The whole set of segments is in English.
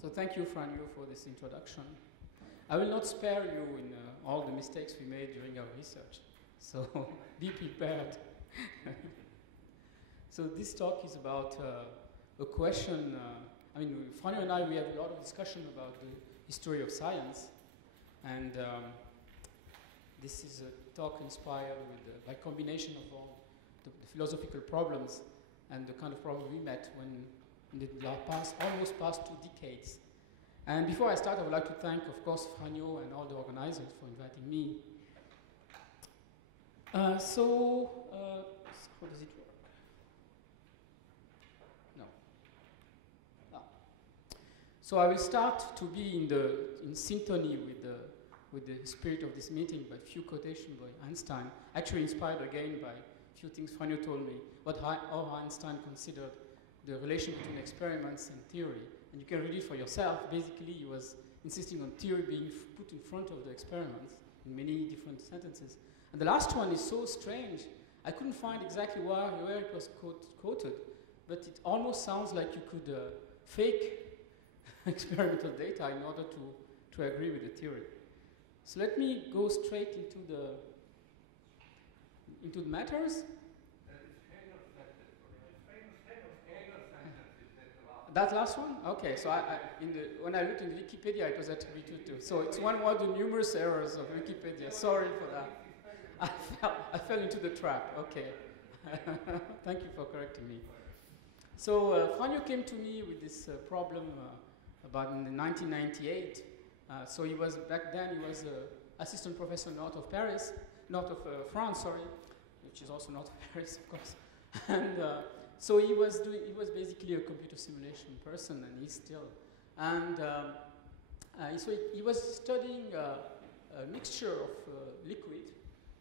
So thank you, Franjo, for this introduction. I will not spare you in all the mistakes we made during our research. So be prepared. So this talk is about a question. I mean, Franjo and I, we have a lot of discussion about the history of science. And this is a talk inspired with by combination of all the philosophical problems and the kind of problem we met when in the almost past 2 decades. And before I start, I would like to thank, of course, Franjo and all the organizers for inviting me. How does it work? No. Ah. So I will start to be in synchrony with the spirit of this meeting by a few quotations by Einstein, actually inspired again by a few things Franjo told me, how Einstein considered the relation between experiments and theory. And you can read it for yourself. Basically, he was insisting on theory being put in front of the experiments in many different sentences. And the last one is so strange. I couldn't find exactly where it was quoted, but it almost sounds like you could fake experimental data in order to agree with the theory. So let me go straight into the matters. That last one? Okay, so when I looked in Wikipedia, it was attributed to. So it's one of the numerous errors of Wikipedia. Sorry for that. I fell into the trap. Okay. Thank you for correcting me. So Franjo came to me with this problem about in 1998. So he was, back then, he was assistant professor north of Paris, north of France, sorry, which is also north of Paris, of course. And so he was basically a computer simulation person, and he's still. And so he was studying a mixture of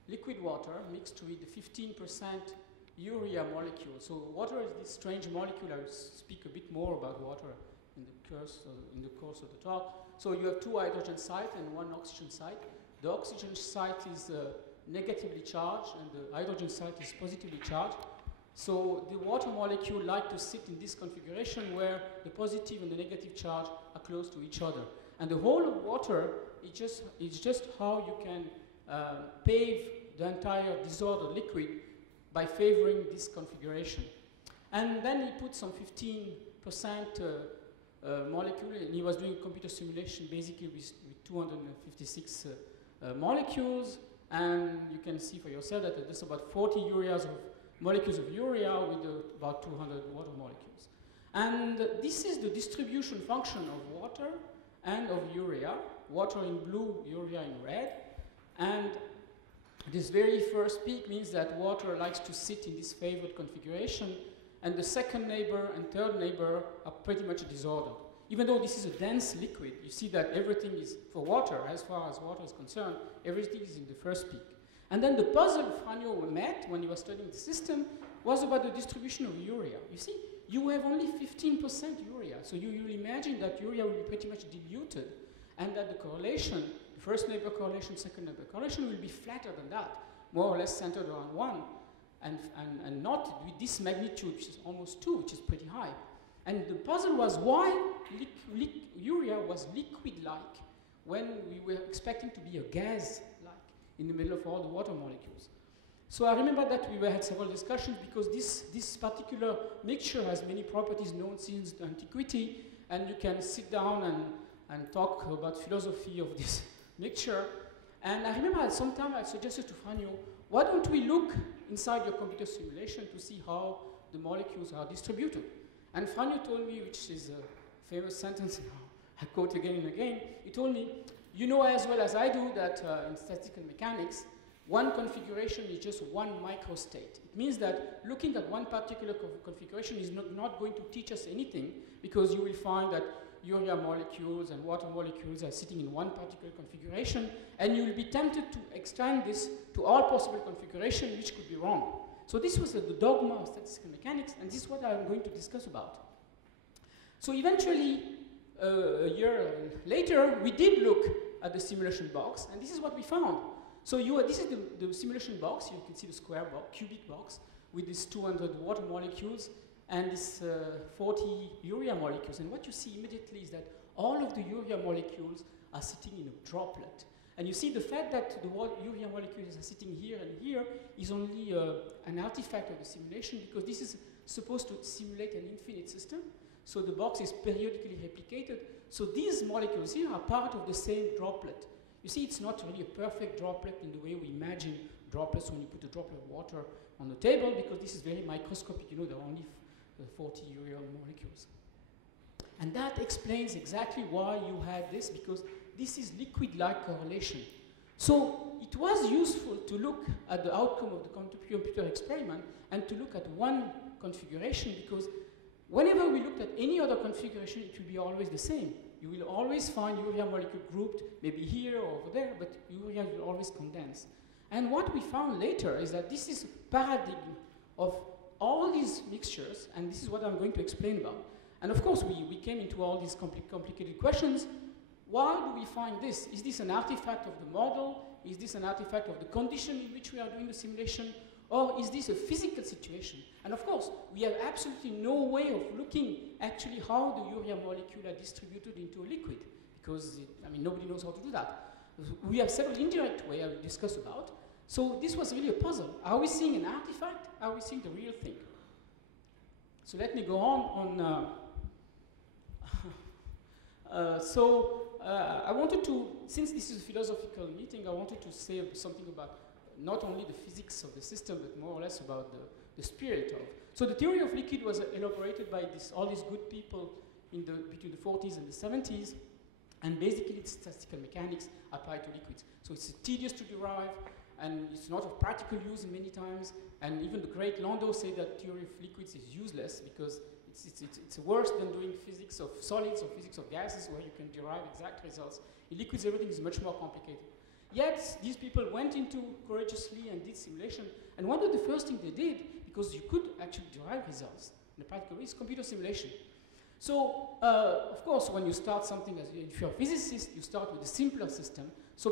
liquid water mixed with 15% urea molecule. So water is this strange molecule. I will speak a bit more about water in the course of the talk. So you have 2 hydrogen sites and 1 oxygen site. The oxygen site is negatively charged, and the hydrogen site is positively charged. So the water molecule like to sit in this configuration where the positive and the negative charge are close to each other. And the whole of water is just how you can pave the entire disordered liquid by favoring this configuration. And then he put some 15% molecule, and he was doing computer simulation basically with 256 molecules. And you can see for yourself that there's about 40 ureas of molecules of urea with about 200 water molecules. And this is the distribution function of water and of urea, water in blue, urea in red. And this very first peak means that water likes to sit in this favored configuration, and the second neighbor and third neighbor are pretty much disordered. Even though this is a dense liquid, you see that everything is, for water, as far as water is concerned, everything is in the first peak. And then the puzzle Franjo met when he was studying the system was about the distribution of urea. You see, you have only 15% urea, so you imagine that urea will be pretty much diluted, and that the correlation, the first neighbor correlation, second neighbor correlation, will be flatter than that, more or less centered around 1, and not with this magnitude, which is almost 2, which is pretty high. And the puzzle was why urea was liquid-like when we were expecting to be a gas-like in the middle of all the water molecules. So I remember that we had several discussions because this particular mixture has many properties known since antiquity, and you can sit down and talk about philosophy of this mixture. And I remember at some time I suggested to Franjo, why don't we look inside your computer simulation to see how the molecules are distributed? And Franjo told me, which is a famous sentence I quote again and again, he told me, you know as well as I do that in statistical mechanics, one configuration is just one microstate. It means that looking at one particular configuration is not going to teach us anything, because you will find that urea molecules and water molecules are sitting in one particular configuration, and you will be tempted to extend this to all possible configurations, which could be wrong. So this was the dogma of statistical mechanics, and this is what I'm going to discuss about. So eventually, a year later, we did look at the simulation box, and this is what we found. So this is the simulation box. You can see the square box, cubic box, with these 200 water molecules and these 40 urea molecules. And what you see immediately is that all of the urea molecules are sitting in a droplet. And you see the fact that the urea molecules are sitting here and here is only an artifact of the simulation, because this is supposed to simulate an infinite system. So the box is periodically replicated. So these molecules here are part of the same droplet. You see, it's not really a perfect droplet in the way we imagine droplets when you put a droplet of water on the table, because this is very microscopic. You know, there are only 40 urea molecules. And that explains exactly why you had this, because this is liquid-like correlation. So it was useful to look at the outcome of the computer experiment and to look at one configuration, because whenever we looked at any other configuration, it will be always the same. You will always find urea molecule grouped, maybe here or over there, but urea will always condense. And what we found later is that this is a paradigm of all these mixtures, and this is what I'm going to explain about. And of course, we came into all these complicated questions. Why do we find this? Is this an artifact of the model? Is this an artifact of the condition in which we are doing the simulation? Or is this a physical situation? And of course, we have absolutely no way of looking actually how the urea molecule are distributed into a liquid, because nobody knows how to do that. We have several indirect ways I will discuss about. So this was really a puzzle. Are we seeing an artifact? Are we seeing the real thing? So let me go on. I wanted to, since this is a philosophical meeting, I wanted to say something about not only the physics of the system, but more or less about the spirit of. So the theory of liquid was elaborated by all these good people between the 40s and the 70s, and basically it's statistical mechanics applied to liquids. So it's tedious to derive, and it's not of practical use many times, and even the great Landau said that theory of liquids is useless because it's worse than doing physics of solids or physics of gases, where you can derive exact results. In liquids, everything is much more complicated. Yet, these people went into courageously and did simulation, and one of the first things they did, because you could actually derive results in a practical way, is computer simulation. So, of course, when you start something, if you're a physicist, you start with a simpler system. So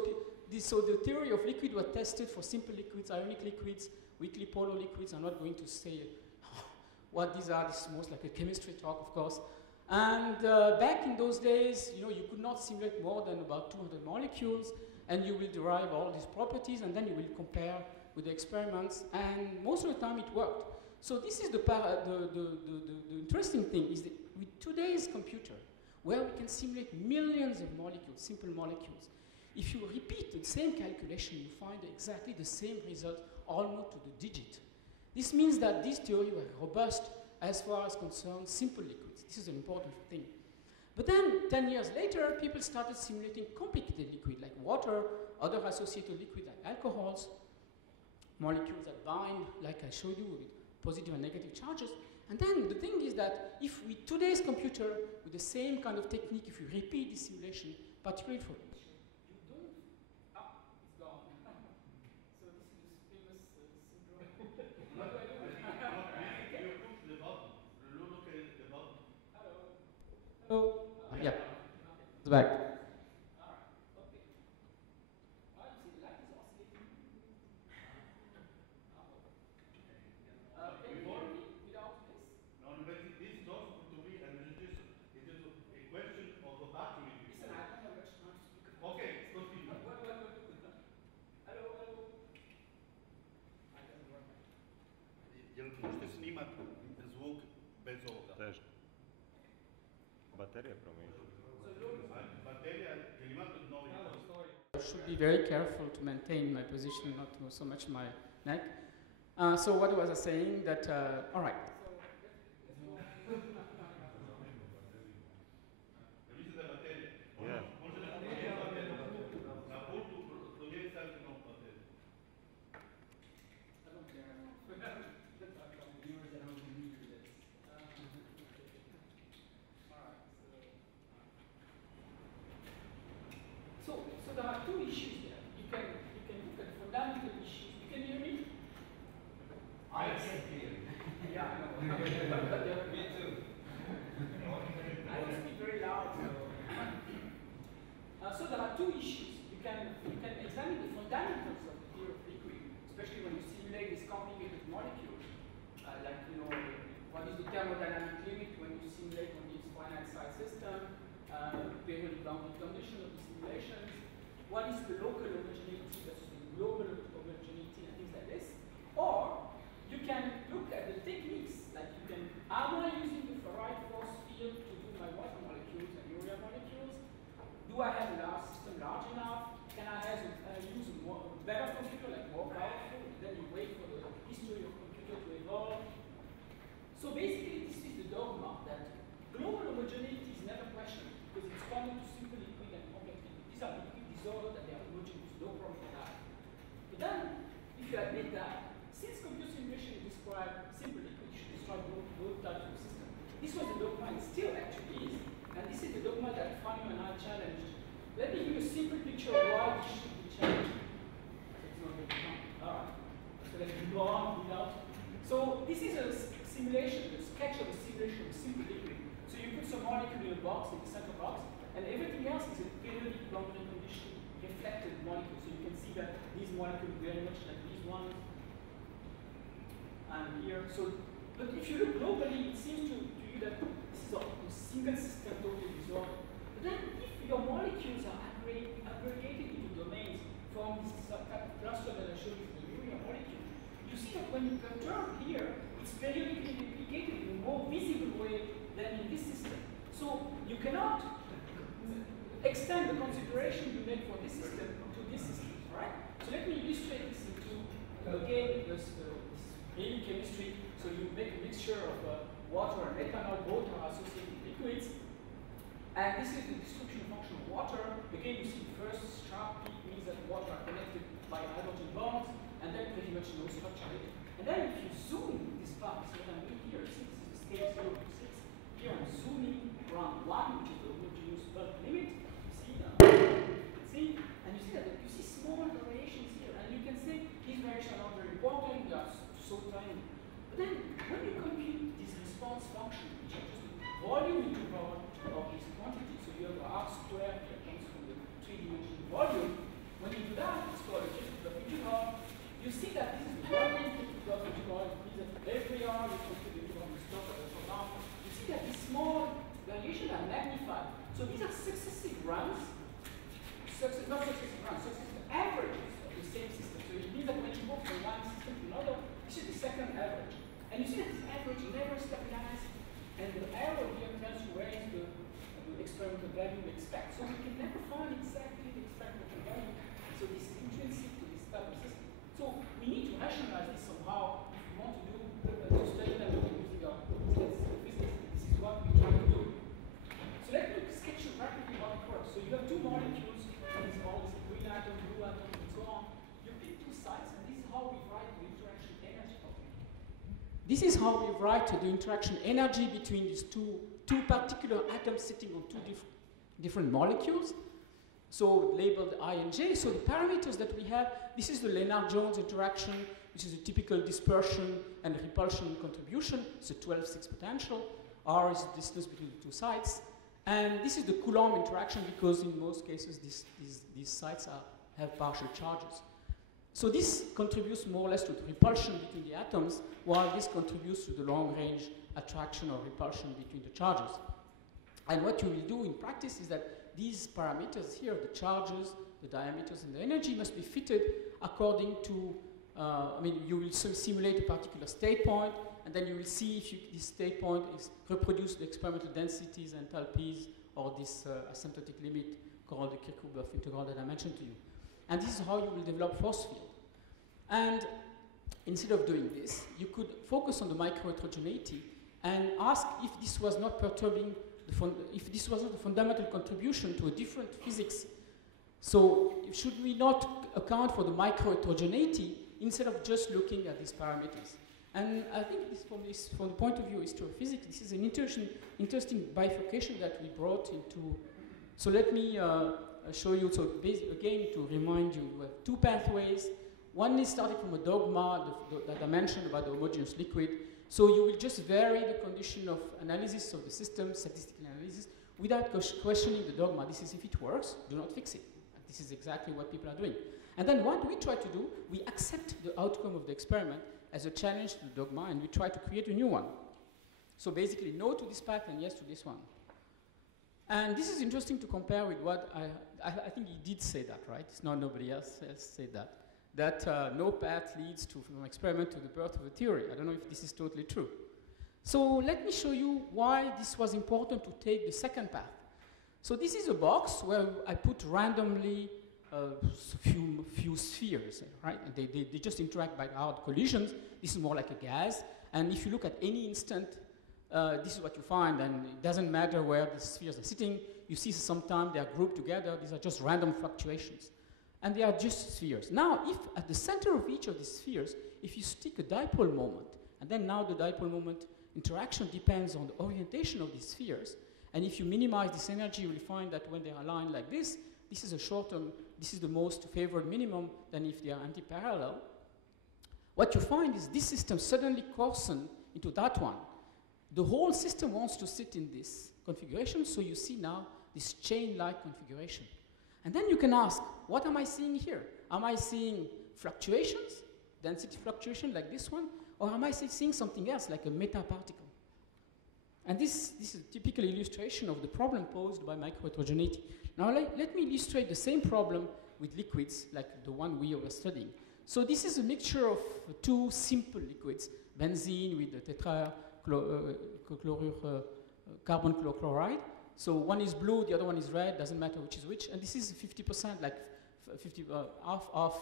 the theory of liquid was tested for simple liquids, ionic liquids, weakly polar liquids. I'm not going to say what these are. This is most like a chemistry talk, of course. And back in those days, you could not simulate more than about 200 molecules, and you will derive all these properties, and then you will compare with the experiments, and most of the time it worked. So this is the interesting thing, is that with today's computer, where we can simulate millions of molecules, simple molecules, if you repeat the same calculation, you find exactly the same result, almost to the digit. This means that this theory was robust as far as concerns simple liquids. This is an important thing. But then, 10 years later, people started simulating complicated liquid, like water, other associated liquid like alcohols, molecules that bind, like I showed you, with positive and negative charges. And then the thing is that if with today's computer, with the same kind of technique, if you repeat the simulation, particularly for you don't, it's gone. So this is this famous syndrome. What do I do? You put the button. Look at the button. Hello. Yeah. It's back. I should be very careful to maintain my position, not so much my neck. So what was I saying? That, all right. So there are two issues there. You can look at fundamental issues. You can hear me? I can hear you. Yeah, I know. what is the local homogeneity versus the global homogeneity and things like this. Or you can look at the techniques, like you can, am I using the Ferrite force field to do my water molecules and urea molecules? Do I have a large system large enough? Can I use a better computer, like more powerful? And then you wait for the history of computer to evolve. So basically, this is the dogma that global homogeneity is never questioned because it's common to simple liquid and complex liquid. These are liquid disorders that they are homogeneous, no problem with that. But then, if you admit that, since computer simulation describes simple liquid, you should describe both types of systems. This was the dogma, and still actually is. And this is the dogma that Franjo and I challenged. Let me give you a simple picture of why this should be challenged. It's not going to come. All right. So let's go on without. So this is a simulation, a sketch of a simulation of a simple liquid. So you put some molecule in a box, in the center box, and everything else is a periodic boundary condition reflected molecule. So you can see that these molecules very much like these ones. And here, so, but if you look globally, it seems to you that this is a single system totally disordered. But then if your molecules are aggregated into domains from this type of cluster that I showed you, the urea molecule, you see that when you perturb here, it's periodically replicated in a more visible way than in this system. So you cannot extend the consideration you make for this system to this system, right? So let me illustrate this into, again, this daily chemistry. So you make a mixture of water and ethanol, both are associated liquids. And this is the distribution function of water. Again, you see the first sharp peak means that water are connected by hydrogen bonds, and then pretty much no structure. And then if you zoom this part, so what I'm doing here, see this is the scale 0 to 6. Here I'm zooming around 1, which is the homogeneous bulk limit. You see now, and you see that you see small variations here, and you can say these variations are not very important, they are so tiny. But then when you compute this response function, which are just the volume into power of this quantity, so you have R squared here comes from the 3-dimensional volume. When you do that, it's called a Kirchhoff integral. You see that this is the volume Kirchhoff integral. It means that every R you compute the integral is stop at the now. You see that these small variations are magnified. So these are successive runs, not successive runs, successive averages of the same system. So it means that when you go from one system to another, this is the second average. And you see that this average never stabilizes, and the arrow here tells you where is the experimental value you expect. So we can never find exactly the experimental value. So this is intrinsic to this type of system. So we need to rationalize this somehow if we want to do to study them using our statistical physics. This is what we try to do. So let me sketch you rapidly how it works. So you have two molecules, and it's always a green atom, blue atom, and so on. You pick two sides, and this is how we write the interaction energy. This is how we write the interaction energy between these two particular atoms sitting on two different molecules. So labeled I and J. So the parameters that we have, this is the Lennard-Jones interaction, which is a typical dispersion and repulsion contribution. It's a 12-6 potential. R is the distance between the two sites. And this is the Coulomb interaction because in most cases these sites have partial charges. So this contributes more or less to the repulsion between the atoms, while this contributes to the long-range attraction or repulsion between the charges. And what you will do in practice is that these parameters here, the charges, the diameters, and the energy must be fitted according to, you will simulate a particular state point, and then you will see if this state point is reproduce the experimental densities, enthalpies, or this asymptotic limit called the Kirchhoff integral that I mentioned to you. And this is how you will develop force field. And instead of doing this, you could focus on the micro-heterogeneity and ask if this was not perturbing, if this wasn't a fundamental contribution to a different physics. So should we not account for the micro-heterogeneity instead of just looking at these parameters? And I think from the point of view of history of physics, this is an interesting bifurcation that we brought into. So let me show you, so again, to remind you, we have two pathways. One is starting from a dogma that I mentioned about the homogeneous liquid. So you will just vary the condition of analysis of the system, statistical analysis, without questioning the dogma. This is if it works, do not fix it. This is exactly what people are doing. And then what we try to do, we accept the outcome of the experiment as a challenge to the dogma, and we try to create a new one. So basically, no to this path and yes to this one. And this is interesting to compare with what I think he did say that, right? It's not nobody else said that. That no path leads from experiment to the birth of a theory. I don't know if this is totally true. So let me show you why this was important to take the second path. So this is a box where I put randomly few spheres, right? And they just interact by hard collisions. This is more like a gas. And if you look at any instant, this is what you find, and it doesn't matter where the spheres are sitting. You see sometimes they are grouped together. These are just random fluctuations. And they are just spheres. Now, if at the center of each of these spheres, if you stick a dipole moment, and then now the dipole moment interaction depends on the orientation of these spheres, and if you minimize this energy, you will find that when they are aligned like this is a short-term, this is the most favored minimum than if they are anti-parallel. What you find is this system suddenly coarsen into that one. The whole system wants to sit in this configuration, so you see now this chain-like configuration. And then you can ask, what am I seeing here? Am I seeing fluctuations, density fluctuation like this one, or am I seeing something else like a metaparticle? And this is a typical illustration of the problem posed by micro-heterogeneity. Now let me illustrate the same problem with liquids like the one we were studying. So this is a mixture of two simple liquids, benzene with the carbon chloride. So one is blue, the other one is red, doesn't matter which is which. And this is 50%, like half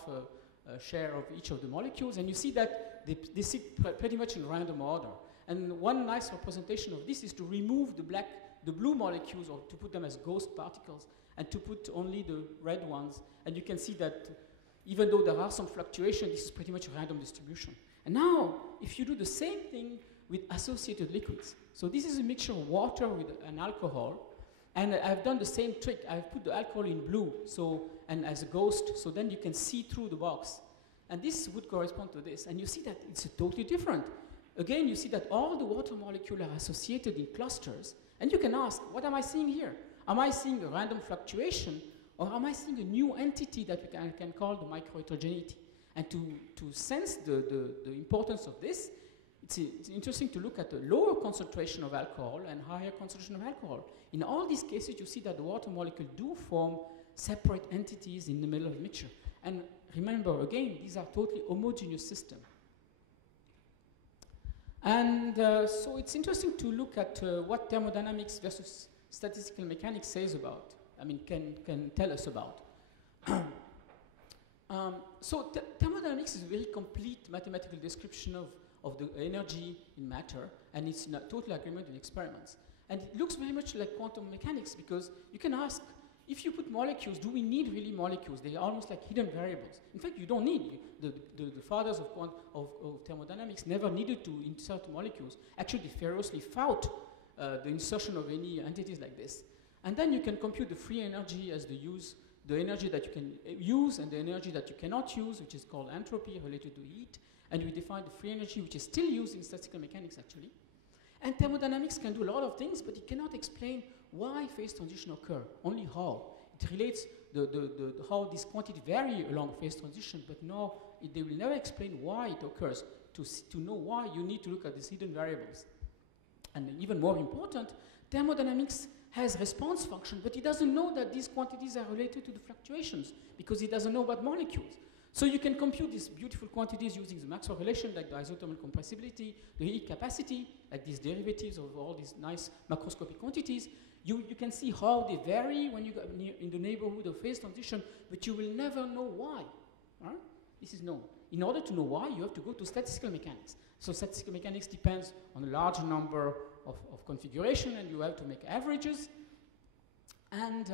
share of each of the molecules. And you see that they sit pretty much in random order. And one nice representation of this is to remove the blue molecules, or to put them as ghost particles, and to put only the red ones. And you can see that even though there are some fluctuations, this is pretty much a random distribution. And now, if you do the same thing with associated liquids. So this is a mixture of water with an alcohol. And I've done the same trick. I've put the alcohol in blue, and as a ghost, so then you can see through the box. And this would correspond to this. And you see that it's totally different. Again, you see that all the water molecules are associated in clusters. And you can ask, what am I seeing here? Am I seeing a random fluctuation, or am I seeing a new entity that we can call the micro-heterogeneity? And to sense the importance of this, it's interesting to look at the lower concentration of alcohol and higher concentration of alcohol. In all these cases, you see that the water molecules do form separate entities in the middle of the mixture. And remember, again, these are totally homogeneous systems. And so it's interesting to look at what thermodynamics versus statistical mechanics says about, can tell us about. So thermodynamics is a very complete mathematical description of the energy in matter, and it's in total agreement with experiments. And it looks very much like quantum mechanics, because you can ask, if you put molecules, do we need really molecules? They are almost like hidden variables. In fact, you don't need. The fathers of thermodynamics never needed to insert molecules. Actually, they ferociously fought the insertion of any entities like this. And then you can compute the free energy as the energy that you can use and the energy that you cannot use, which is called entropy related to heat. And we define the free energy, which is still used in statistical mechanics, actually. And thermodynamics can do a lot of things, but it cannot explain why phase transition occur, only how. It relates how these quantities vary along phase transition, but they will never explain why it occurs. To know why, you need to look at these hidden variables. And even more important, thermodynamics has response function, but it doesn't know that these quantities are related to the fluctuations, because it doesn't know about molecules. So you can compute these beautiful quantities using the Maxwell relation, like the isothermal compressibility, the heat capacity, like these derivatives of all these nice macroscopic quantities. You can see how they vary when you go in the neighborhood of phase transition, but you will never know why. Right? This is known. In order to know why, you have to go to statistical mechanics. So statistical mechanics depends on a large number of configuration, and you have to make averages. And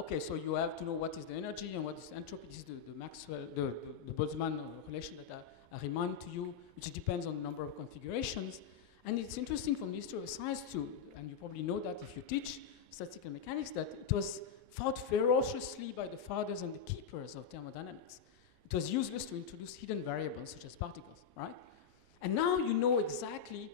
okay, so you have to know what is the energy and what is entropy. This is the Maxwell, the Boltzmann relation that I remind to you, which depends on the number of configurations. And it's interesting from the history of science too, and you probably know that if you teach statistical mechanics, that it was fought ferociously by the fathers and the keepers of thermodynamics. It was useless to introduce hidden variables such as particles, right? And now you know exactly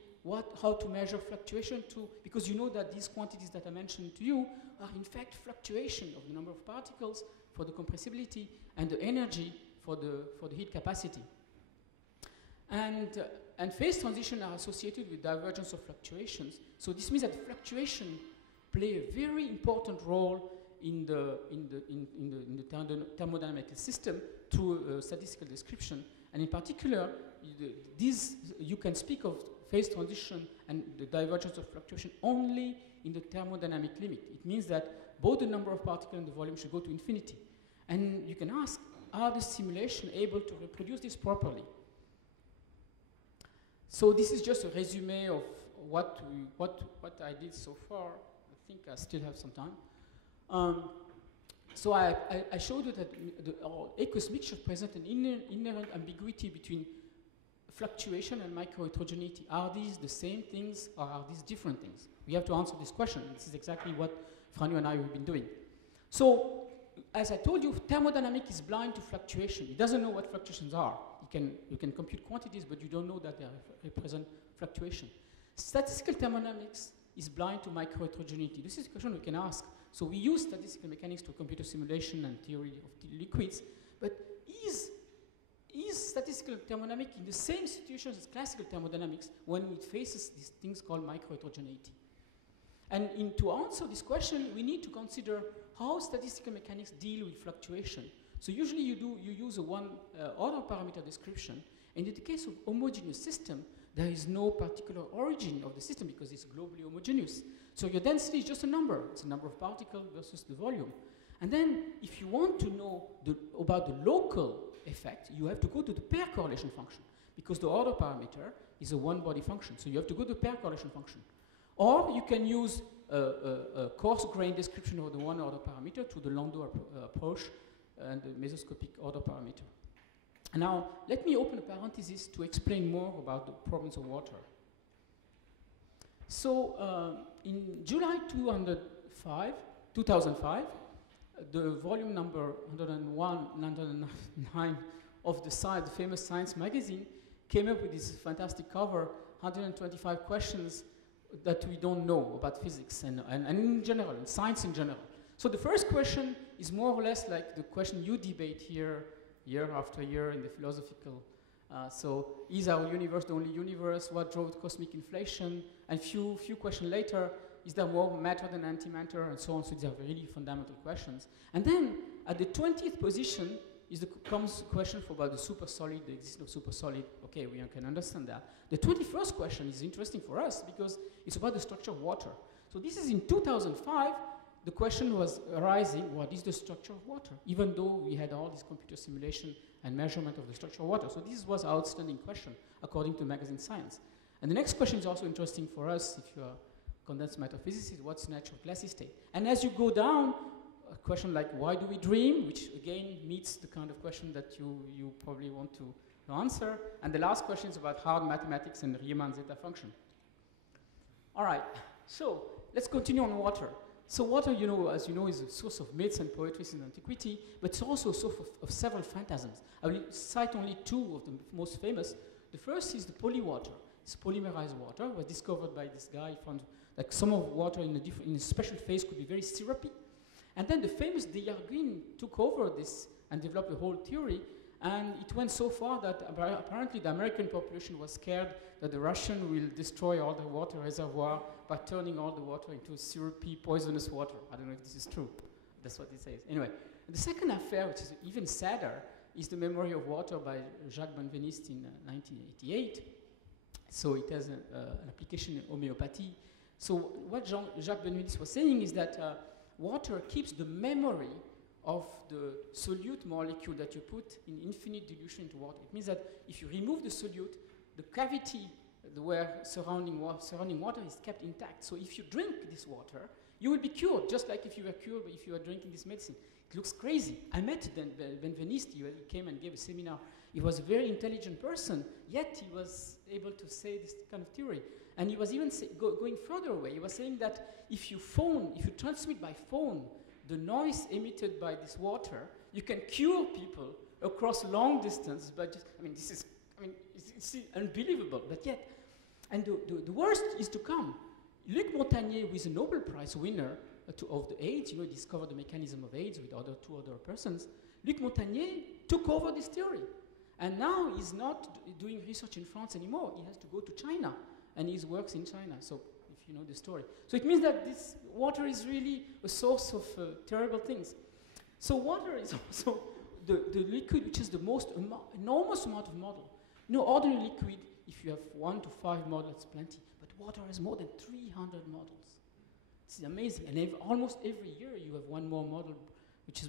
how to measure fluctuation too, because you know that these quantities that I mentioned to you are in fact fluctuation of the number of particles for the compressibility and the energy for the heat capacity. And phase transition are associated with divergence of fluctuations. So this means that fluctuation play a very important role in the thermodynamic system through statistical description. And in particular, you can speak of phase transition and the divergence of fluctuation only in the thermodynamic limit. It means that both the number of particles and the volume should go to infinity. And you can ask, are the simulation able to reproduce this properly? So this is just a resume of what I did so far. I think I still have some time. So I showed you that our aqueous mixture presents an inherent ambiguity between fluctuation and micro-heterogeneity. Are these the same things or are these different things? We have to answer this question. This is exactly what Franjo and I have been doing. So, as I told you, thermodynamics is blind to fluctuation. It doesn't know what fluctuations are. You can compute quantities, but you don't know that they represent fluctuation. Statistical thermodynamics is blind to micro-heterogeneity. This is a question we can ask. So we use statistical mechanics to compute a simulation and theory of liquids, but is statistical thermodynamics in the same situations as classical thermodynamics when it faces these things called micro-heterogeneity? And to answer this question, we need to consider how statistical mechanics deal with fluctuation. So usually you use a one order parameter description. And in the case of homogeneous system, there is no particular origin of the system because it's globally homogeneous. So your density is just a number. It's a number of particles versus the volume. And then if you want to know about the local effect, you have to go to the pair correlation function because the order parameter is a one-body function. So you have to go to the pair correlation function. Or you can use a coarse-grained description of the one order parameter to the Landau approach and the mesoscopic order parameter. And now, let me open a parenthesis to explain more about the problems of water. So, in July 2005, the volume number 101, 109 of the famous Science magazine came up with this fantastic cover, 125 questions that we don't know about physics and in general, and science in general. So the first question is more or less like the question you debate here year after year in the philosophical. So is our universe the only universe? What drove cosmic inflation? And few questions later, is there more matter than antimatter? And so on. So these are really fundamental questions. And then at the 20th position comes the question about the supersolid, the existence of supersolid. Okay, we can understand that. The 21st question is interesting for us because it's about the structure of water. So this is in 2005, the question was arising, what is the structure of water? Even though we had all this computer simulation and measurement of the structure of water. So this was an outstanding question according to magazine Science. And the next question is also interesting for us if you are a condensed matter physicist, what's the nature of glassy state? And as you go down, a question like why do we dream, which again meets the kind of question that you probably want to answer. And the last question is about hard mathematics and Riemann zeta function. All right, so let's continue on water. So water, as you know, is a source of myths and poetry in antiquity, but it's also a source of several phantasms. I will cite only two of the most famous. The first is the polywater. It's polymerized water. It was discovered by this guy. He found like some of water in a special phase could be very syrupy. And then the famous Diyarguin took over this and developed a whole theory. And it went so far that apparently the American population was scared that the Russian will destroy all the water reservoir by turning all the water into syrupy, poisonous water. I don't know if this is true. That's what it says. Anyway, the second affair, which is even sadder, is the memory of water by Jacques Benveniste in 1988. So it has an application in homeopathy. So what Jacques Benveniste was saying is that water keeps the memory of the solute molecule that you put in infinite dilution into water. It means that if you remove the solute, the cavity where surrounding water is kept intact. So if you drink this water, you will be cured, just like if you were cured if you were drinking this medicine. It looks crazy. I met Benveniste. He came and gave a seminar. He was a very intelligent person, yet he was able to say this kind of theory. And he was even going further away. He was saying that if you transmit by phone the noise emitted by this water, you can cure people across long distance. But it's unbelievable. But yet, and the worst is to come. Luc Montagnier, who is a Nobel Prize winner of the AIDS, he discovered the mechanism of AIDS with two other persons. Luc Montagnier took over this theory. And now he's not doing research in France anymore. He has to go to China. And he works in China. So if you know the story. So it means that this water is really a source of terrible things. So water is also the liquid which is the most enormous amount of model. You know, ordinary liquid, if you have 1 to 5 models, it's plenty. But water has more than 300 models. It's amazing. And almost every year you have one more model which is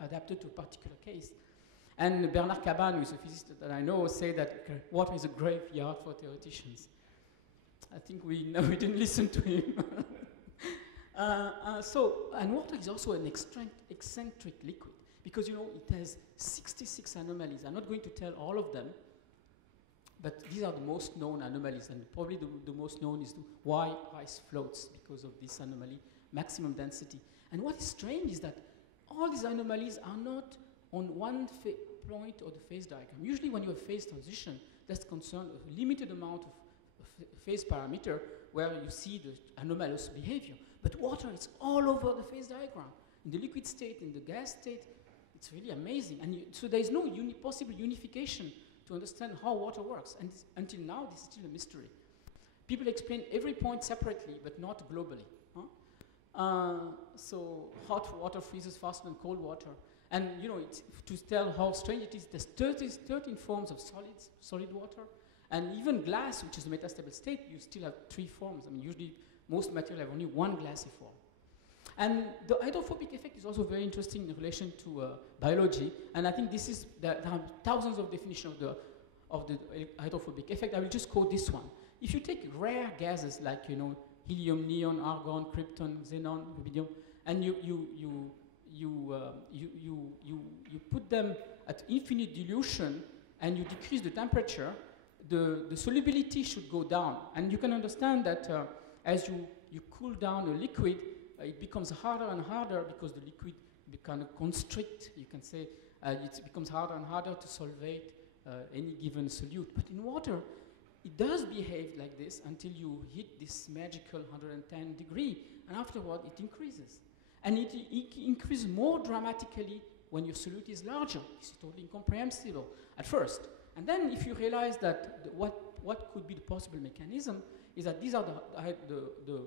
adapted to a particular case. And Bernard Caban, who is a physicist that I know, say that water is a graveyard for theoreticians. I think we didn't listen to him. And water is also an eccentric liquid because, you know, it has 66 anomalies. I'm not going to tell all of them, but these are the most known anomalies, and probably the most known is why ice floats because of this anomaly, maximum density. And what is strange is that all these anomalies are not on one point of the phase diagram. Usually when you have phase transition, that's concerned with a limited amount of phase parameter where you see the anomalous behavior. But water is all over the phase diagram. In the liquid state, in the gas state, it's really amazing. And so there is no possible unification to understand how water works. And until now, this is still a mystery. People explain every point separately, but not globally. So hot water freezes faster than cold water. And you know, to tell how strange it is, there's 13 forms of solid water. And even glass, which is a metastable state, you still have 3 forms. I mean, usually most material have only one glassy form. And the hydrophobic effect is also very interesting in relation to biology. And I think this is, there are thousands of definitions of the hydrophobic effect. I will just quote this one. If you take rare gases like, you know, helium, neon, argon, krypton, xenon, rubidium, and you put them at infinite dilution and you decrease the temperature, the solubility should go down. And you can understand that as you cool down a liquid, it becomes harder and harder because the liquid kind of constrict, you can say, it becomes harder and harder to solvate any given solute. But in water, it does behave like this until you hit this magical 110 degree, and afterward it increases. And it increases more dramatically when your solute is larger. It's totally incomprehensible at first. And then if you realize that what could be the possible mechanism is that these are the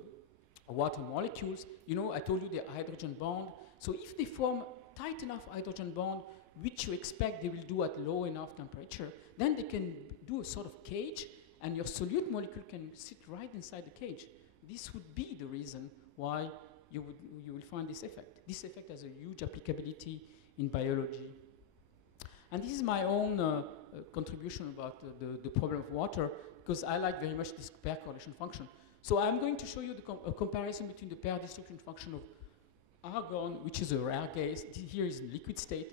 water molecules. You know, I told you the hydrogen bond. So if they form tight enough hydrogen bond, which you expect they will do at low enough temperature, then they can do a sort of cage, and your solute molecule can sit right inside the cage. This would be the reason why you will find this effect. This effect has a huge applicability in biology. And this is my own contribution about the problem of water, because I like very much this pair correlation function. So I'm going to show you a comparison between the pair distribution function of argon, which is a rare gas, here is in liquid state,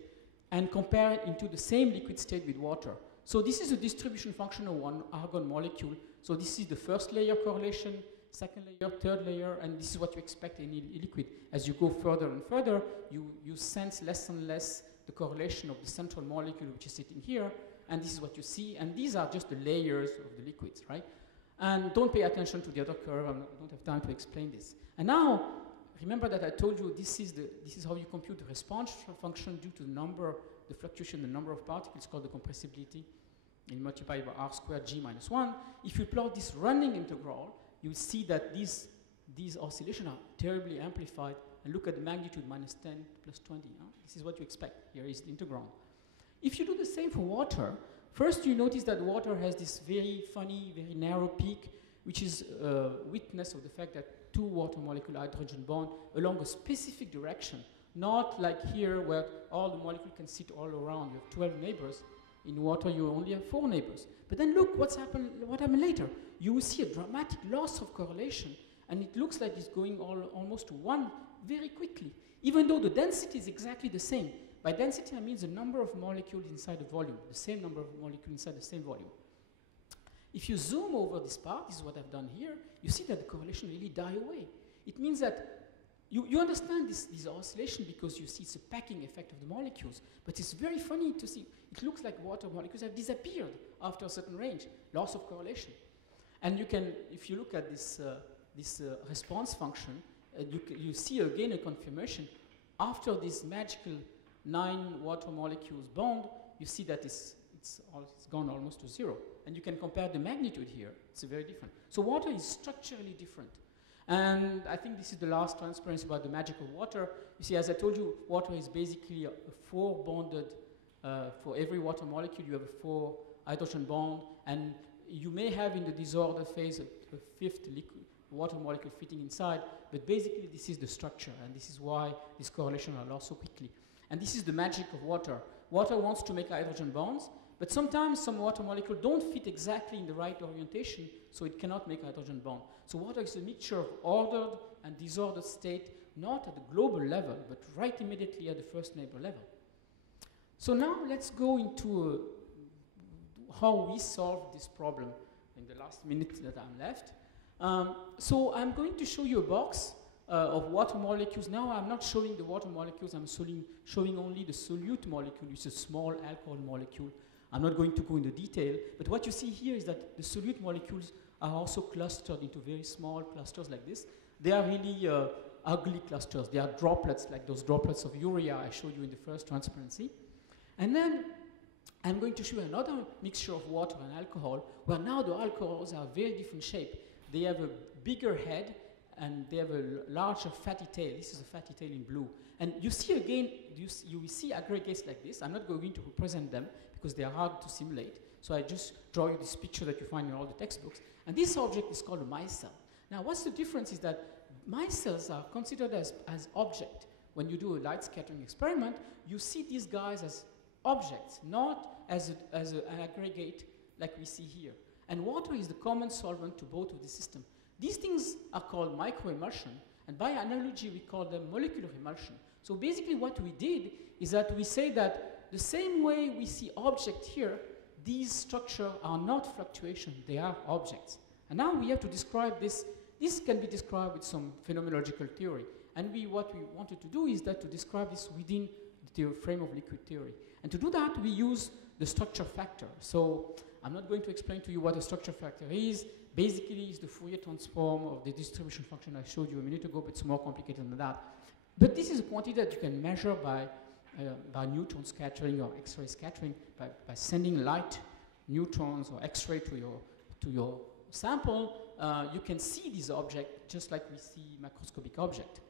and compare it into the same liquid state with water. So this is a distribution function of one argon molecule. So this is the first layer correlation, second layer, third layer, and this is what you expect in a liquid. As you go further and further, you sense less and less the correlation of the central molecule, which is sitting here, and this is what you see, and these are just the layers of the liquids, right? And don't pay attention to the other curve, I don't have time to explain this. And now, remember that I told you this is how you compute the response function due to the fluctuation, the number of particles, called the compressibility, and multiplied by r squared g minus 1. If you plot this running integral, you see that these oscillations are terribly amplified, and look at the magnitude minus 10 plus 20. This is what you expect. Here is the integral. If you do the same for water, first you notice that water has this very funny, very narrow peak, which is a witness of the fact that 2 water molecule hydrogen bond along a specific direction, not like here where all the molecules can sit all around. You have 12 neighbors. In water, you only have 4 neighbors. But then look what happened later. You will see a dramatic loss of correlation, and it looks like it's going almost to 1 very quickly, even though the density is exactly the same. By density, I mean the number of molecules inside the volume, the same number of molecules inside the same volume. If you zoom over this part, this is what I've done here, you see that the correlation really die away. It means that you understand this oscillation because you see it's a packing effect of the molecules, but it's very funny to see. It looks like water molecules have disappeared after a certain range, loss of correlation. And you can, if you look at this response function, you see again a confirmation. After this magical 9 water molecules bond, you see that it's gone almost to 0. and you can compare the magnitude here. It's very different. So water is structurally different. And I think this is the last transparency about the magic of water. You see, as I told you, water is basically a 4 bonded, for every water molecule you have a 4 hydrogen bond, and you may have in the disorder phase a 5th liquid water molecule fitting inside, but basically this is the structure, and this is why this correlation are lost so quickly. And this is the magic of water. Water wants to make hydrogen bonds, but sometimes some water molecules don't fit exactly in the right orientation, so it cannot make a hydrogen bond. So water is a mixture of ordered and disordered state, not at the global level, but right immediately at the first neighbor level. So now let's go into how we solve this problem in the last minute that I'm left. So I'm going to show you a box of water molecules. Now I'm not showing the water molecules, I'm showing only the solute molecule, which is a small alcohol molecule. I'm not going to go into detail, but what you see here is that the solute molecules are also clustered into very small clusters like this. They are really ugly clusters. They are droplets, like those droplets of urea I showed you in the first transparency. And then I'm going to show you another mixture of water and alcohol, where now the alcohols are very different shape. They have a bigger head, and they have a larger fatty tail. This is a fatty tail in blue. And you see again, you will see aggregates like this. I'm not going to represent them because they are hard to simulate. So I just draw you this picture that you find in all the textbooks. And this object is called a micelle. Now what's the difference is that micelles are considered as object. When you do a light scattering experiment, you see these guys as objects, not as an aggregate like we see here. And water is the common solvent to both of the systems. These things are called micro-emulsion, and by analogy we call them molecular emulsion. So basically what we did is that we say that the same way we see object here, these structures are not fluctuation, they are objects. And now we have to describe this. This can be described with some phenomenological theory. And what we wanted to do is that to describe this within the frame of liquid theory. And to do that, we use the structure factor. So I'm not going to explain to you what a structure factor is. Basically, it's the Fourier transform of the distribution function I showed you a minute ago, but it's more complicated than that. But this is a quantity that you can measure by neutron scattering or X-ray scattering, by sending light, neutrons or X-ray to your sample. You can see this object just like we see macroscopic object.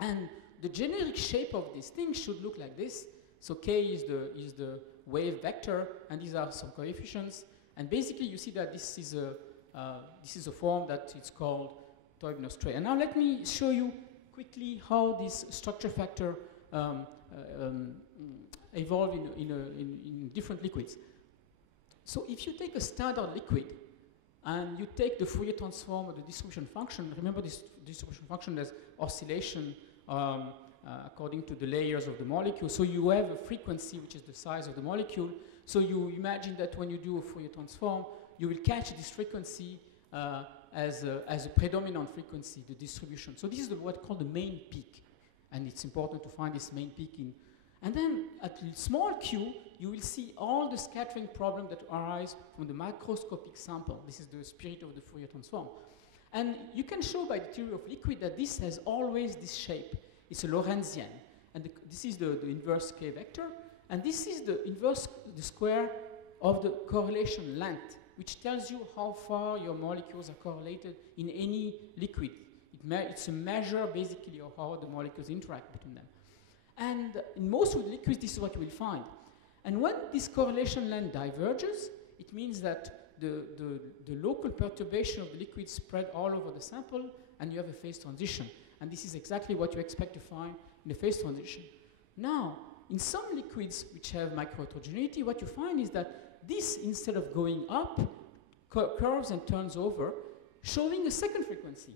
And the generic shape of this thing should look like this. So K is the wave vector, and these are some coefficients. And basically, you see that this is a form that it's called Teubner-Stray. And now let me show you quickly how this structure factor evolve in different liquids. So if you take a standard liquid and you take the Fourier transform of the distribution function, remember this distribution function has oscillation according to the layers of the molecule. So you have a frequency which is the size of the molecule. So you imagine that when you do a Fourier transform, you will catch this frequency as a predominant frequency, the distribution. So this is what's called the main peak. And it's important to find this main peak in. And then at small q, you will see all the scattering problems that arise from the microscopic sample. This is the spirit of the Fourier transform. And you can show by the theory of liquid that this has always this shape. It's a Lorentzian. And this is the inverse k vector. And this is the inverse, the square of the correlation length, which tells you how far your molecules are correlated in any liquid. It's a measure, basically, of how the molecules interact between them. And in most of the liquids, this is what you will find. And when this correlation length diverges, it means that the local perturbation of the liquid spread all over the sample, and you have a phase transition. And this is exactly what you expect to find in the phase transition. Now, in some liquids which have micro-heterogeneity, what you find is that this, instead of going up, curves and turns over, showing a second frequency.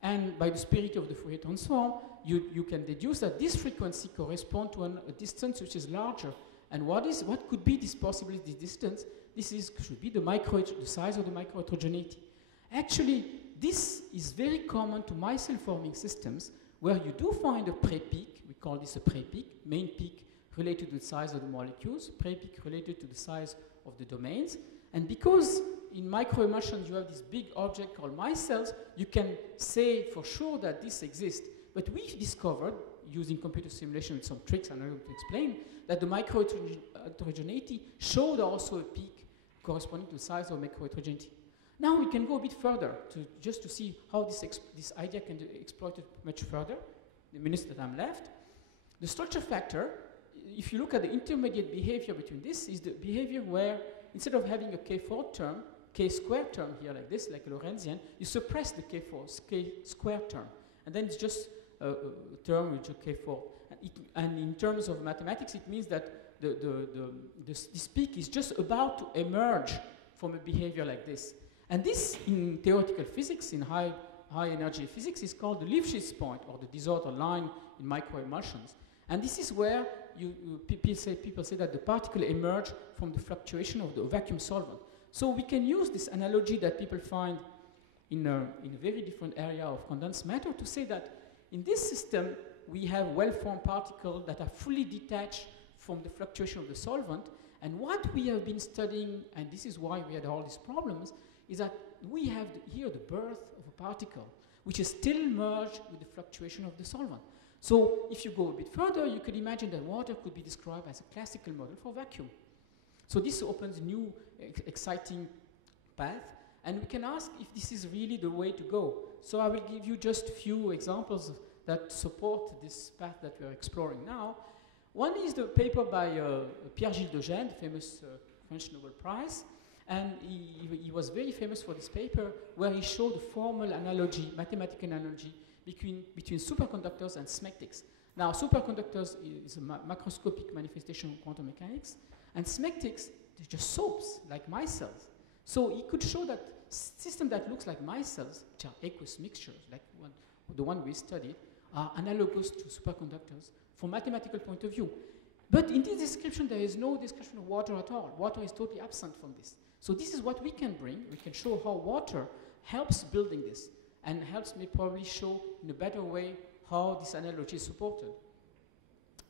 And by the spirit of the Fourier transform, you can deduce that this frequency corresponds to a distance which is larger. And what could be this distance? Should be the size of the micro-heterogeneity. Actually, this is very common to micelle-forming systems where you do find a pre-peak. We call this a pre-peak, main peak related to the size of the molecules, pre-peak related to the size of the domains. And because in micro-emulsions you have this big object called micelles, you can say for sure that this exists. But we've discovered, using computer simulation with some tricks I'm not going to explain, that the micro-heterogeneity showed also a peak corresponding to the size of micro-heterogeneity. Now we can go a bit further just to see how this idea can be exploited much further. The minutes that I'm left. The structure factor, if you look at the intermediate behavior between this, is the behavior where instead of having a k4 term, k-square term here like this, like a Lorentzian, you suppress the k-square term. And then it's just a term with a k4. And in terms of mathematics, it means that this peak is just about to emerge from a behavior like this. And this, in theoretical physics, in high energy physics, is called the Lifshitz point, or the disorder line in microemulsions. And this is where people say that the particle emerge from the fluctuation of the vacuum solvent. So we can use this analogy that people find in a very different area of condensed matter to say that in this system, we have well-formed particles that are fully detached from the fluctuation of the solvent. And what we have been studying, and this is why we had all these problems, is that we have here the birth of a particle, which is still merged with the fluctuation of the solvent. So if you go a bit further, you could imagine that water could be described as a classical model for vacuum. So this opens a new exciting path, and we can ask if this is really the way to go. So I will give you just a few examples that support this path that we are exploring now. One is the paper by Pierre-Gilles de Gennes, famous French Nobel Prize. And he was very famous for this paper where he showed a formal analogy, mathematical analogy, between superconductors and smectics. Now, superconductors is a macroscopic manifestation of quantum mechanics, and smectics, they're just soaps, like micelles. So he could show that systems that looks like micelles, which are aqueous mixtures, like the one we studied, are analogous to superconductors from mathematical point of view. But in this description, there is no description of water at all. Water is totally absent from this. So this is what we can bring. We can show how water helps building this and helps me probably show in a better way how this analogy is supported.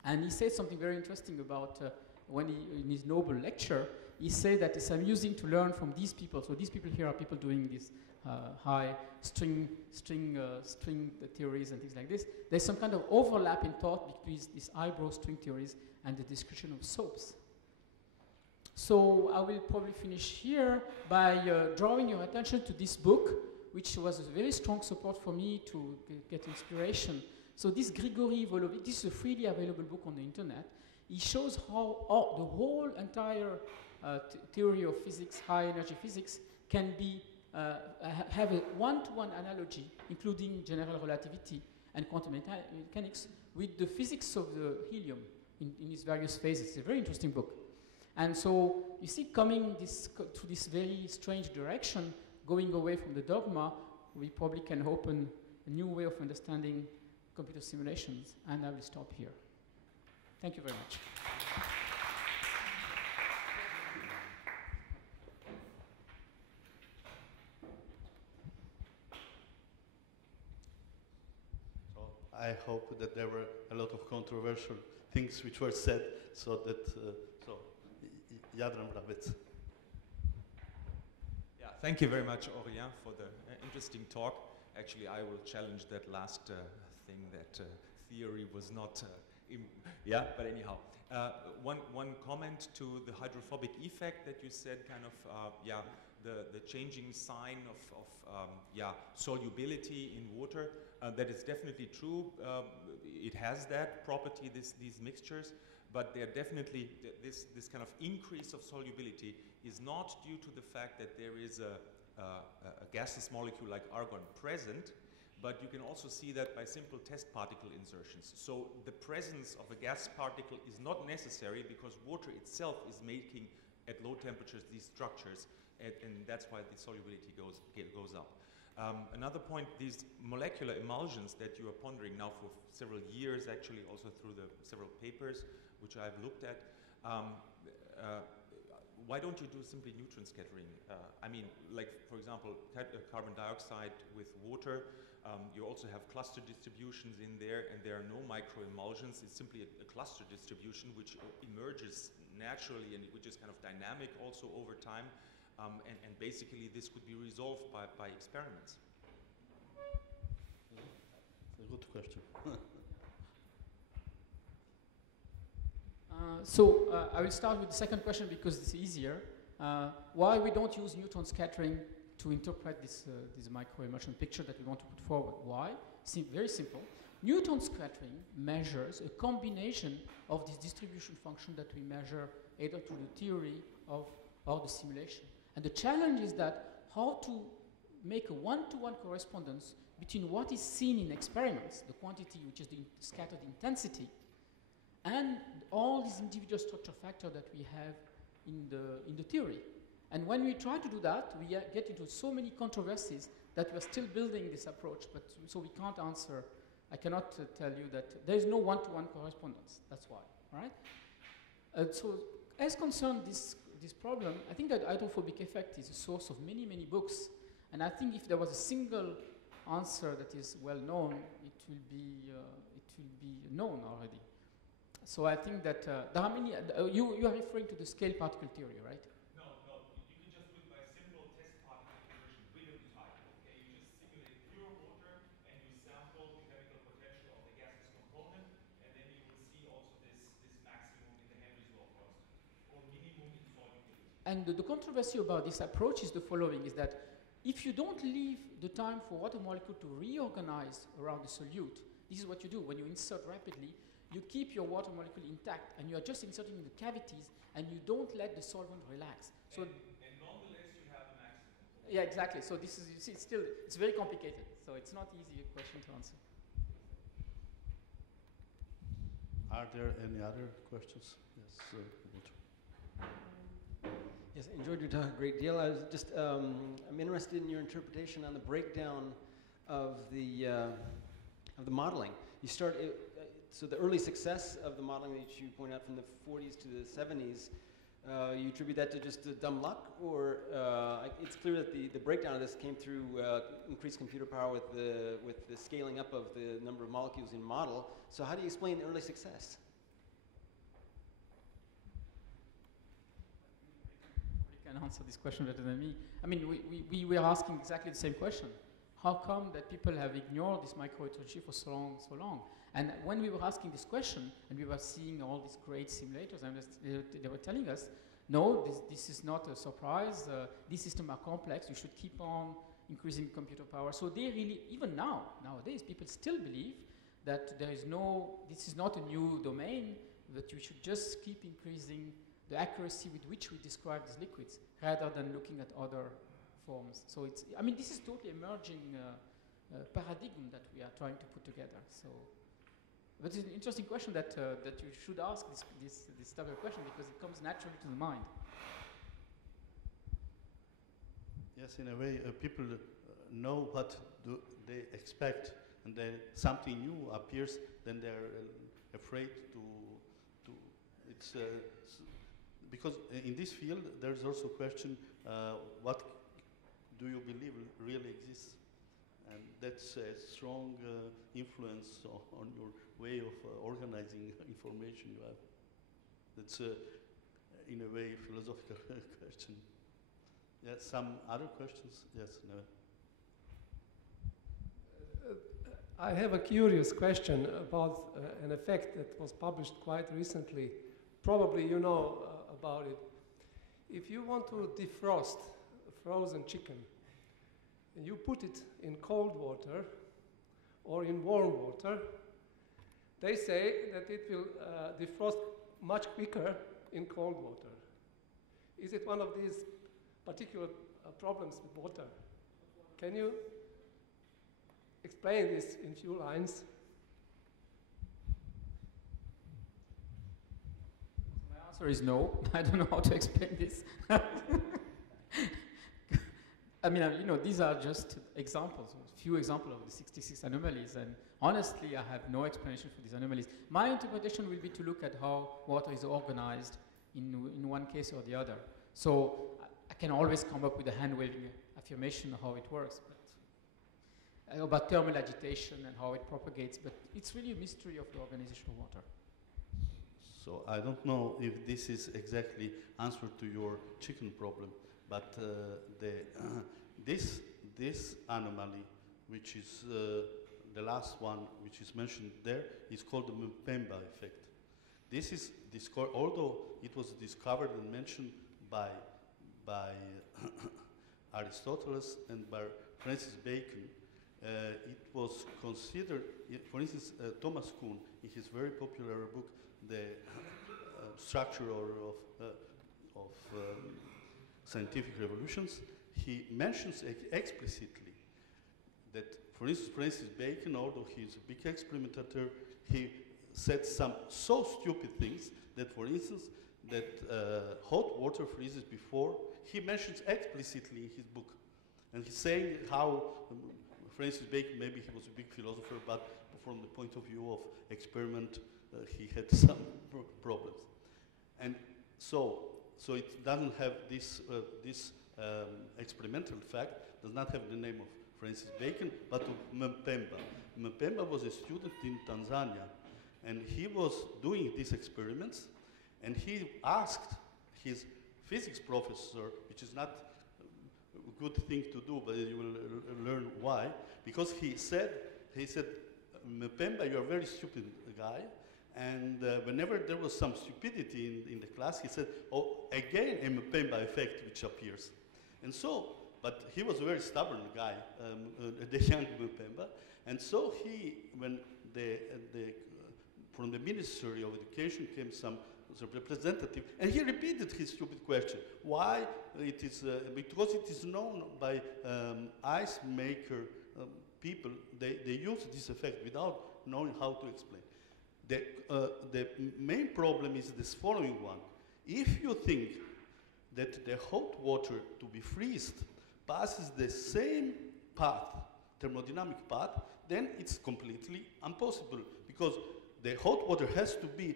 And he said something very interesting about when in his Nobel lecture, he said that it's amusing to learn from these people. So these people here are people doing this high string theories and things like this. There's some kind of overlap in thought between these eyebrow string theories and the description of soaps. So I will probably finish here by drawing your attention to this book, which was a very strong support for me to get inspiration. So this Grigory Volovic, this is a freely available book on the internet. He shows how the whole entire theory of physics, high energy physics, can be have a one-to-one analogy, including general relativity and quantum mechanics, with the physics of the helium in its various phases. It's a very interesting book. And so you see, coming to this very strange direction, going away from the dogma, we probably can open a new way of understanding computer simulations. And I will stop here. Thank you very much. So I hope that there were a lot of controversial things which were said, so that Jadran Bravitz. Yeah, thank you very much, Aurélien, for the interesting talk. Actually, I will challenge that last thing that theory was not. Yeah, but anyhow, one comment to the hydrophobic effect that you said, kind of, yeah, the changing sign of solubility in water. That is definitely true. It has that property, these mixtures. But they're definitely, this kind of increase of solubility is not due to the fact that there is a gaseous molecule like argon present, but you can also see that by simple test particle insertions. So the presence of a gas particle is not necessary because water itself is making at low temperatures these structures, and that's why the solubility goes up. Another point, these molecular emulsions that you are pondering now for several years, actually also through the several papers which I've looked at, why don't you do simply neutron scattering? I mean, like, for example, carbon dioxide with water, you also have cluster distributions in there, and there are no microemulsions. It's simply a cluster distribution which emerges naturally and which is kind of dynamic also over time. And basically, this could be resolved by experiments. It's a good question. So I will start with the second question because it's easier. why we don't use Newton scattering to interpret this micro-immersion picture that we want to put forward. Why? Very simple. Newton scattering measures a combination of this distribution function that we measure either through the theory or the simulation. And the challenge is that how to make a one-to-one correspondence between what is seen in experiments, the quantity which is the scattered intensity, and all these individual structure factors that we have in the theory. And when we try to do that, we get into so many controversies that we're still building this approach, but so we can't answer. I cannot tell you that there is no one-to-one correspondence. That's why, right? So as concerned this problem, I think that hydrophobic effect is a source of many, many books. And I think if there was a single answer that is well known, it will be known already. So I think that there are many. You are referring to the scale particle theory, right? No. You can just do it by simple test particle conversion with a type. Okay, you just simulate pure water and you sample the chemical potential of the gaseous component, and then you will see also this maximum in the Henry's law constant or minimum in solubility. And the controversy about this approach is the following: is that if you don't leave the time for water molecule to reorganize around the solute, this is what you do when you insert rapidly. You keep your water molecule intact, and you are just inserting in the cavities, and you don't let the solvent relax. So, and nonetheless, you have the maximum. Yeah, exactly. So this is, you see, it's very complicated. So it's not easy a question to answer. Are there any other questions? Yes, Walter. Yes, I enjoyed your talk a great deal. I was just, I'm interested in your interpretation on the breakdown of the modeling. You start. So the early success of the modeling that you point out from the 40s to the 70s, you attribute that to just dumb luck, or it's clear that the breakdown of this came through increased computer power with the scaling up of the number of molecules in model. So how do you explain the early success? You can answer this question better than me. I mean, we were asking exactly the same question. How come that people have ignored this micro-heterogeneity for so long? And when we were asking this question, and we were seeing all these great simulators, and they were telling us, no, this is not a surprise. These systems are complex. You should keep on increasing computer power. So they really, even nowadays, people still believe that this is not a new domain, that you should just keep increasing the accuracy with which we describe these liquids, rather than looking at other forms. So this is totally emerging paradigm that we are trying to put together. So. But it's an interesting question that you should ask this type of question, because it comes naturally to the mind. Yes, in a way, people know what do they expect, and then something new appears, then they're afraid to. It's because in this field there's also a question: what do you believe really exists? And that's a strong influence on your way of organizing information you have. That's, in a way, a philosophical question. Yes, some other questions? Yes, no. I have a curious question about an effect that was published quite recently. Probably you know about it. If you want to defrost a frozen chicken, and you put it in cold water or in warm water, they say that it will defrost much quicker in cold water. Is it one of these particular problems with water? Can you explain this in few lines? My answer is no. I don't know how to explain this. I mean, these are just examples, a few examples of the 66 anomalies, and honestly, I have no explanation for these anomalies. My interpretation will be to look at how water is organized in one case or the other. So I can always come up with a hand-waving affirmation of how it works, but about thermal agitation and how it propagates, but it's really a mystery of the organization of water. So I don't know if this is exactly answer to your chicken problem. But this anomaly, which is the last one, which is mentioned there, is called the Mpemba effect. This is although it was discovered and mentioned by by Aristotle and by Francis Bacon, it was considered, for instance, Thomas Kuhn, in his very popular book, The Structure of Scientific Revolutions, he mentions explicitly that, for instance, Francis Bacon, although he's a big experimenter, he said some so stupid things that, for instance, that hot water freezes before. He mentions explicitly in his book. And he's saying how Francis Bacon, maybe he was a big philosopher, but from the point of view of experiment, he had some problems. And so it doesn't have this experimental fact, does not have the name of Francis Bacon, but of Mpemba. Mpemba was a student in Tanzania, and he was doing these experiments, and he asked his physics professor, which is not a good thing to do, but you will learn why, because he said, Mpemba, you're a very stupid guy, and whenever there was some stupidity in the class, he said, oh, again a Mpemba effect which appears. And so, but he was a very stubborn guy, the young Mpemba, and so when from the Ministry of Education came some representative, and he repeated his stupid question. Why? It is because it is known by ice maker people. They use this effect without knowing how to explain. The main problem is this following one. If you think that the hot water to be freezed passes the same path, thermodynamic path, then it's completely impossible, because the hot water has to be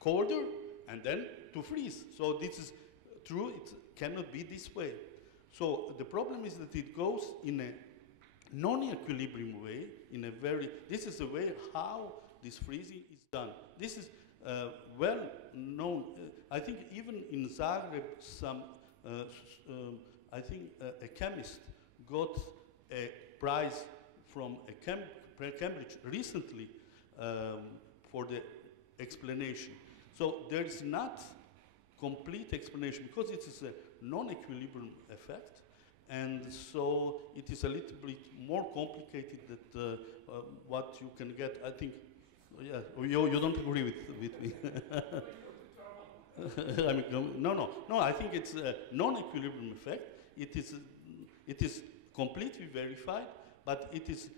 colder and then to freeze. So this is true, it cannot be this way. So the problem is that it goes in a non-equilibrium way, this is the way how this freezing is done. This is well known. I think even in Zagreb, I think a chemist got a prize from Cambridge recently for the explanation. So there is not complete explanation, because it is a non-equilibrium effect, and so it is a little bit more complicated than what you can get. I think, yeah, you don't agree with me. I mean, no, I think it's a non-equilibrium effect. It is completely verified, but it is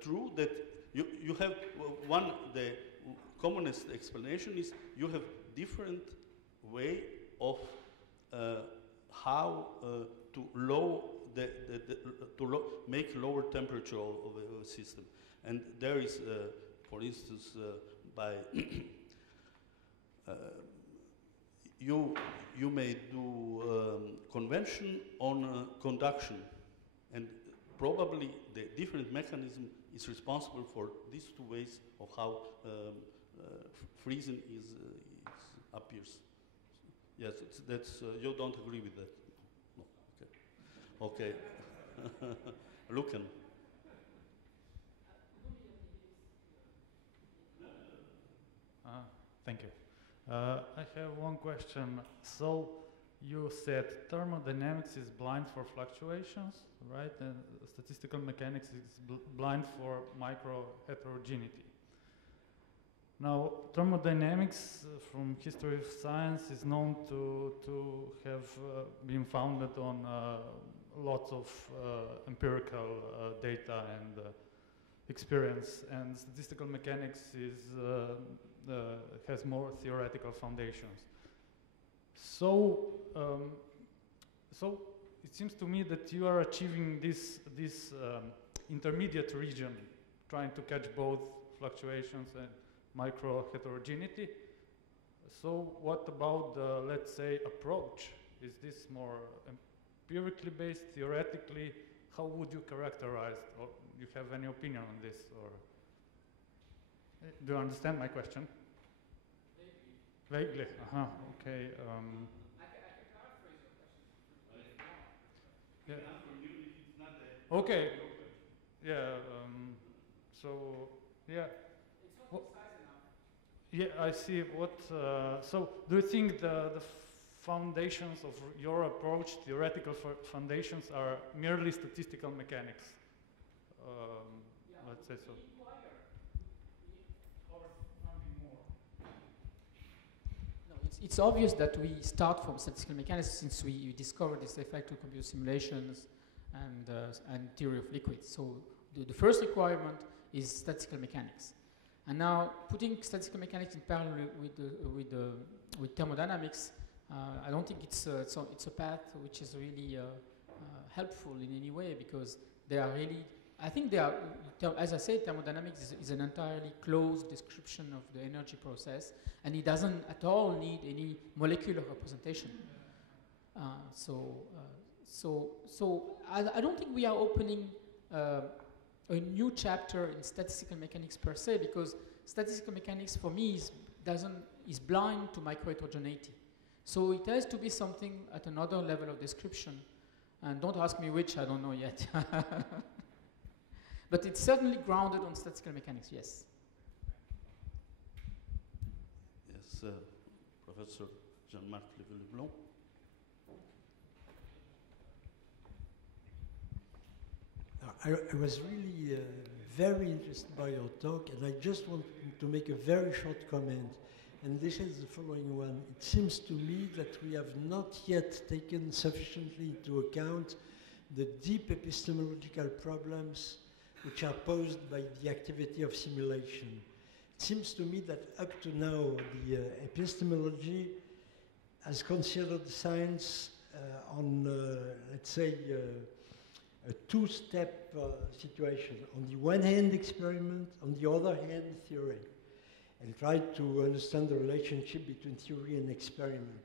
true that you have the commonest explanation is you have different way of how to make lower temperature of a system. And there is, for instance, by you may do convention on conduction, and probably the different mechanism is responsible for these two ways of how freezing appears. Yes, that's you don't agree with that. No. Okay. Okay. Lucan. Thank you. I have one question. So you said thermodynamics is blind for fluctuations, right? And statistical mechanics is blind for micro-heterogeneity. Now, thermodynamics from history of science is known to have been founded on lots of empirical data and experience, and statistical mechanics has more theoretical foundations. So, so it seems to me that you are achieving this intermediate region, trying to catch both fluctuations and micro-heterogeneity. So what about the, let's say, approach? Is this more empirically based, theoretically? How would you characterize, or do you have any opinion on this? Or do you understand my question? Vaguely. Okay. I can paraphrase your question. Yeah. Okay. Yeah. So yeah. It's not precise enough. Yeah, I see. What? So, do you think the foundations of your approach, theoretical foundations, are merely statistical mechanics. Let's say so. It's obvious that we start from statistical mechanics since we discovered this effect of computer simulations and theory of liquids. So the first requirement is statistical mechanics. And now putting statistical mechanics in parallel with thermodynamics, I don't think it's a path which is really helpful in any way, because they are really, I think they are, as I said, thermodynamics is an entirely closed description of the energy process, and it doesn't at all need any molecular representation. So I don't think we are opening a new chapter in statistical mechanics per se, because statistical mechanics for me is blind to micro-heterogeneity. So it has to be something at another level of description, and don't ask me which, I don't know yet. But it's certainly grounded on statistical mechanics, yes. Yes, Professor Jean-Marc Leblanc. I was really very interested by your talk, and I just want to make a very short comment, and this is the following one. It seems to me that we have not yet taken sufficiently into account the deep epistemological problems which are posed by the activity of simulation. It seems to me that up to now, the epistemology has considered science on, let's say, a two-step situation. On the one hand, experiment, on the other hand, theory, and tried to understand the relationship between theory and experiment,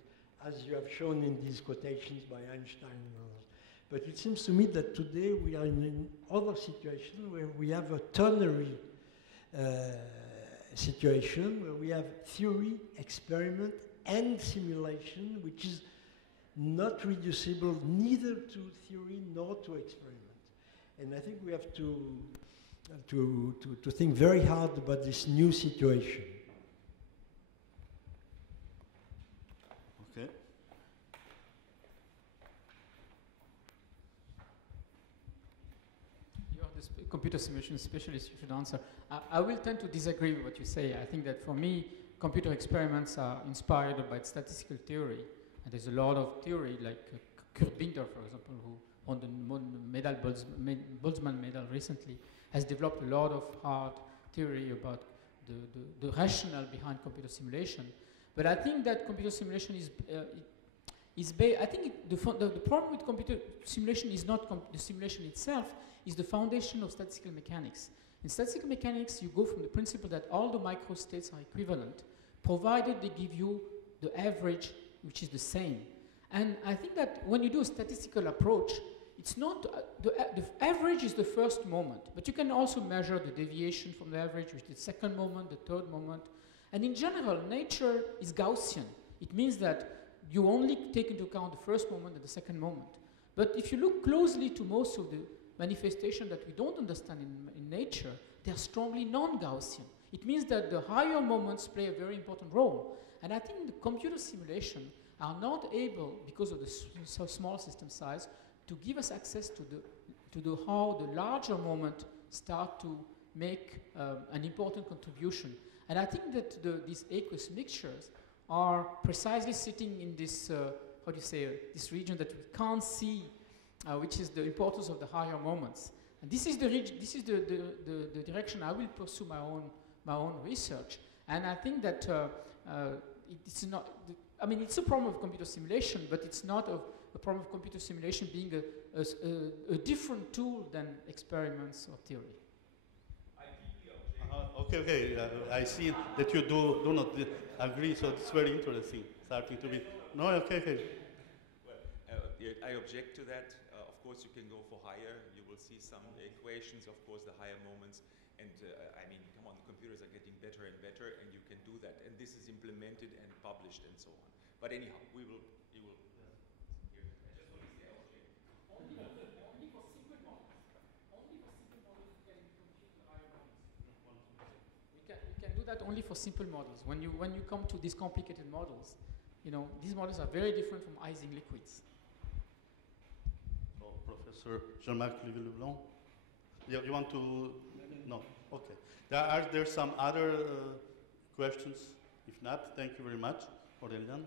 as you have shown in these quotations by Einstein and others. But it seems to me that today we are in another situation where we have a ternary situation, where we have theory, experiment, and simulation, which is not reducible neither to theory nor to experiment. And I think we have to think very hard about this new situation. Okay. You are the computer simulation specialist, you should answer. I will tend to disagree with what you say. I think that for me, computer experiments are inspired by statistical theory. And there's a lot of theory, like Kurt Binder, for example, who won the Boltzmann medal recently, has developed a lot of hard theory about the rationale behind computer simulation. But I think that computer simulation I think the problem with computer simulation is not the simulation itself, is the foundation of statistical mechanics. In statistical mechanics, you go from the principle that all the microstates are equivalent, provided they give you the average, which is the same. And I think that when you do a statistical approach, it's not, the average is the first moment, but you can also measure the deviation from the average, which is the second moment, the third moment. And in general, nature is Gaussian. It means that you only take into account the first moment and the second moment. But if you look closely to most of the manifestations that we don't understand in nature, they are strongly non-Gaussian. It means that the higher moments play a very important role. And I think the computer simulation are not able, because of the small system size, to give us access to how the larger moment start to make an important contribution. And I think that these aqueous mixtures are precisely sitting in this, this region that we can't see, which is the importance of the higher moments. And this is the direction I will pursue my own research. And I think that it's not, it's a problem of computer simulation, but it's not a problem of computer simulation being a different tool than experiments or theory. Okay. I see that you do not agree, so it's very interesting. Starting to be no. Okay. Well, I object to that. Of course, you can go for higher. You will see some equations. Of course, the higher moments. And come on, computers are getting better and better, and you can do that. And this is implemented and published and so on. But anyhow, you will. Only for simple models. Only for simple models you can compute the higher moments. We can do that only for simple models. When you come to these complicated models, you know, these models are very different from Ising liquids. So, Professor Jean-Marc Livy-Leblanc, you want to? No. Okay. Are there some other questions? If not, thank you very much, Aurélien.